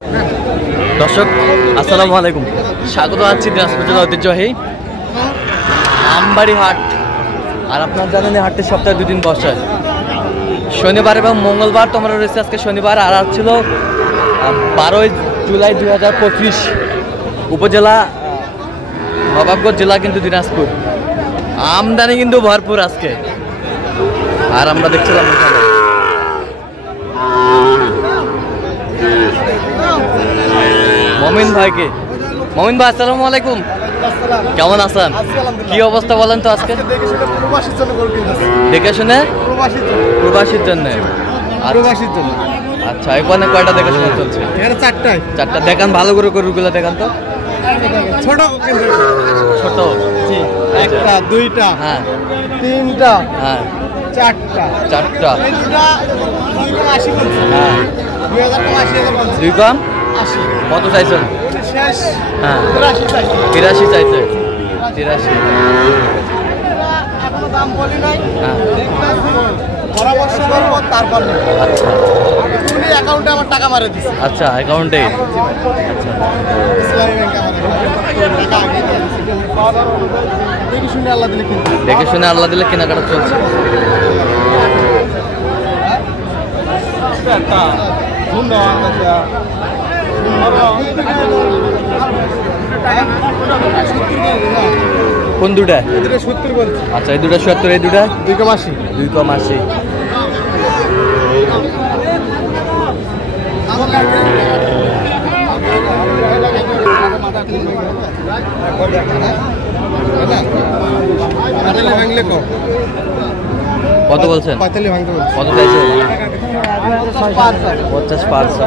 দর্শক আসসালামু আলাইকুম, স্বাগত আছি দিনাজপুর জেলার ঐতিহ্যবাহী আমবাড়ি হাট। আর আপনারা জানেন এই হাটটি সপ্তাহে 2 দিন বসে, শনিবার এবং মঙ্গলবার। তোমরা রয়েছে আজকে শনিবার, আর আজ ছিল 12 জুলাই 2025, উপজেলা নবাবগঞ্জ জেলা কিন্তু দিনাজপুর। আমদানি কিন্তু ভরপুর আজকে। আর আমরা দেখছিলাম মমিন ভাইকে। মমিন ভাই আসসালামু আলাইকুম, কেমন আছেন? কি অবস্থা বলেন তো আজকে? দেখে শুনে প্রবাসীর জন্য। আচ্ছা, এখানে কয়টা দেখাশোনা চলছে? চারটা দেখান, ভালো করে গরুগুলো দেখান তো। ছোট ছোট একটা, দুইটা, হ্যাঁ, তিনটা, হ্যাঁ, চারটা। হ্যাঁ, 2 কম কত চাইছেন? হ্যাঁ, 83 চাইছে। 83। আচ্ছা, অ্যাকাউন্টে। দেখে শুনে আল্লাহ দিলে কেনাকাটা চলছে। কোন দুটা? আচ্ছা, এই দুটা 70, এই দুটা 2,80। 2,80। কত বলছেন? কত চাইছেন? 50%।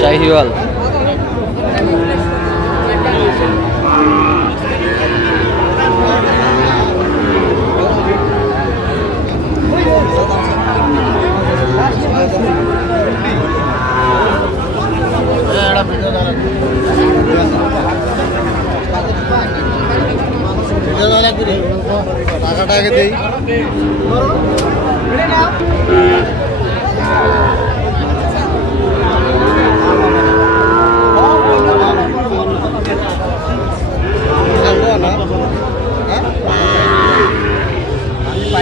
শাহিওয়াল টাকাটা আগে দেই।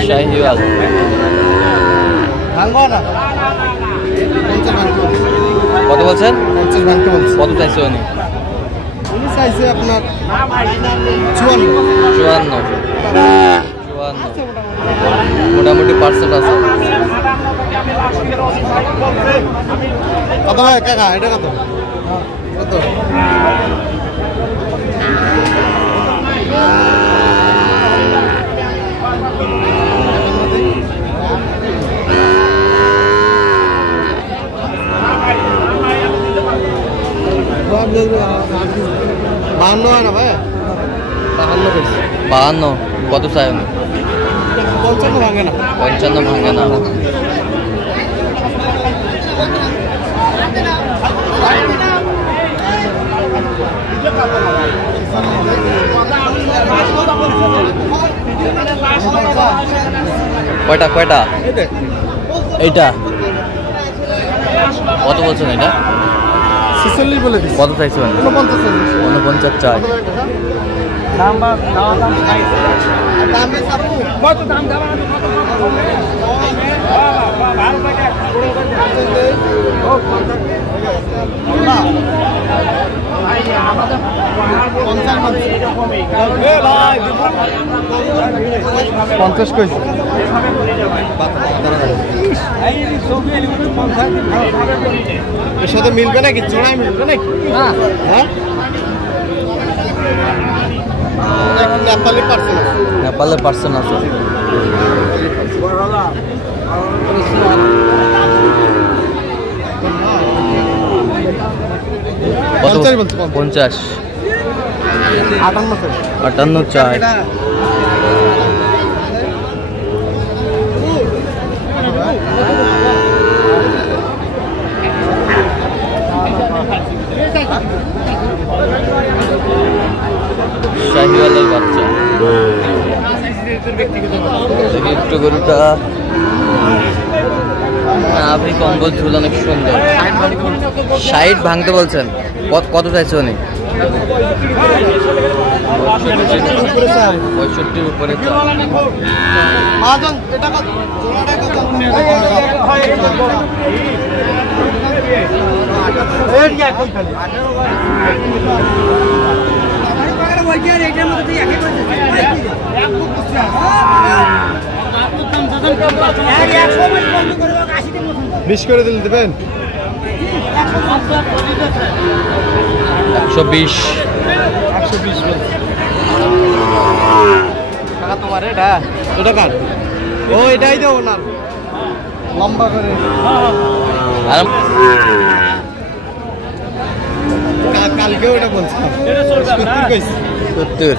শাহিওয়াল কত বলছেন? কত চাইছে উনি? চাইছে আপনার 54। মোটামুটি পার্সেন্ট আছে। কত ভাই কাকা, এটা কত? কত? বাহান্ন হয় না ভাই? 52। কত চাই উনি? 55 ভাঙে না। 55 ভাঙে না। কয়টা? এইটা কত বলছেন? এটা 46 বলে দিচ্ছি। কত চাইছেন? 49 চাই। পঞ্চাশ কইছি। এর সাথে মিলবে নাকি? চড়াই মিলবে নাকি? হ্যাঁ, নেপালের পার্সেন্ট আছে। কত? 50। 58 চাই। শাহিওয়ালের বাচ্চা একটু গরুটা আপনি কম্বল ঝুল অনেক সুন্দর। 60 ভাঙতে বলছেন, কত চাইছে উনি? 65 উপরে। বিশ করে দিলে দেবেন। 120 টাকা তোমার এটা কার? ও এটাই দেবো না লম্বা করে। কালকে ওটা বলছিলাম 70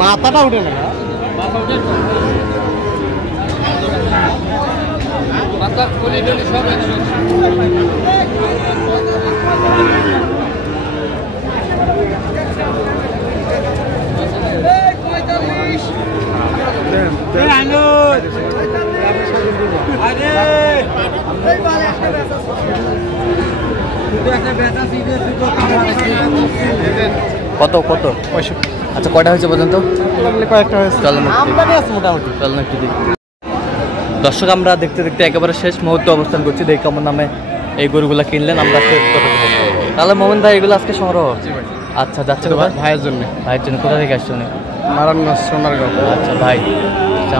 মাথাটা উঠে না। কত? আচ্ছা, কয়টা হয়েছে পর্যন্ত? কয়েকটা হয়েছে। মোটামুটি চল না একটু দেখি। দর্শক, আমরা দেখতে দেখতে একেবারে শেষ মুহূর্তে অবস্থান করছি। দেখি কেমন নামে এই গরুগুলা কিনলেন আমরা। তাহলে মোমিন ভাই, এগুলো আজকে সংগ্রহ? আচ্ছা, যাচ্ছে কোথায়? ভাইয়ের জন্য। কোথা থেকে আসছে উনি? নারায়ণগঞ্জ, সোনারগাঁও। আচ্ছা ভাই,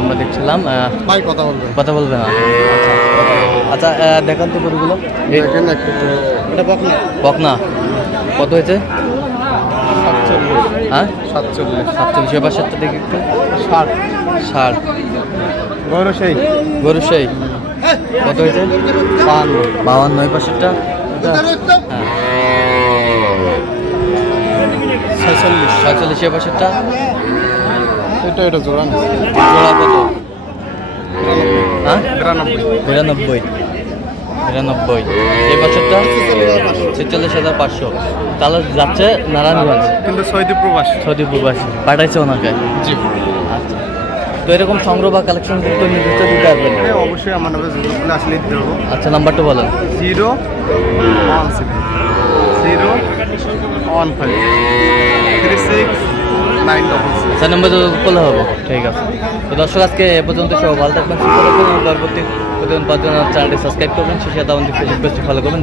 আমরা দেখছিলাম। ভাই কথা বলবে না? আচ্ছা, দেখান তো গরুগুলো। এটা বকনা কত হয়েছে? 47। এবার 7টা দেখি একটু। 60। গরু সেই কত হয়েছে? 52। এই পাশেরটা 46। এই পাশেরটা এটা জোড়া কত? 93। এই বছরটা 46,500। তাহলে যাচ্ছে নারায়ণগঞ্জ, কিন্তু সৌদি প্রবাসী পাঠাইছে ওনাকে। জি। আচ্ছা, তো এরকম সংগ্রহ বা কালেকশন করতে নির্দিষ্ট দিতে পারবেন? অবশ্যই আমার নামে আসলে দিতে হবে। আচ্ছা, নাম্বারটা বলেন। 017-015-36-966। আচ্ছা, নাম্বার করলে হবে। ঠিক আছে। তো দর্শক, আজকে এ পর্যন্ত সব ভালো থাকবেন, সুস্থ থাকবেন। পরবর্তী প্রতিদিন চ্যানেলটি সাবস্ক্রাইব করবেন, শেষে ফেসবুক পেজটি ফলো করবেন।